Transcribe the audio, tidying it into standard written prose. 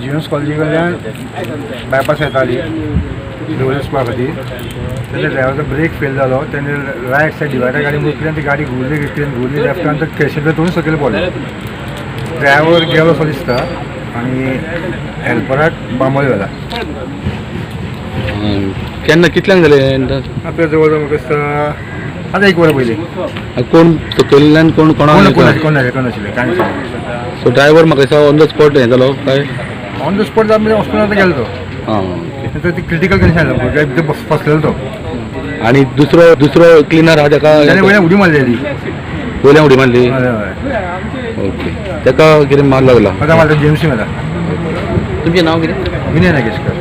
जिएम्स कॉलेजी कडल्यान बायपास येताली डेवलपा खातीर तेन्ना ड्रायव्हरचो ब्रेक फेल जालो तेन्ना रायट सायड डिवायडर गाडी मुटल्यान ती गाडी घुवली लेफ्टान तर कॅशेंतल्यान दोन सकयल पडलो ड्रायव्हर गेलो असो दिसता आनी हेल्पराक बांबोली जाला केन्ना कितल्यांक जालें आता जवळ जवळ म्हाका दिसता आतां एक वरां पयलीं कोण सकयल्ल्यान कोण कोण नाशिल्लें कांय नाशिल्लें सो ड्रायव्हर म्हाका दिसता ऑन द स्पॉट हें जालो काय ऑन द स्पॉट जावन हॉस्पिटलांत गेलो तो हां ती क्रिटिकल कंडिशन जालो फसलेलो तो आनी दुसरो क्लिनर आहा ताका ताणें वयल्यान उडी मारलेली वयल्यान उडी मारली हय हय ओके ताका कितें मार लागला आतां म्हाका जेएमसी मेला तुमचें नांव कितें विनय नागेशकर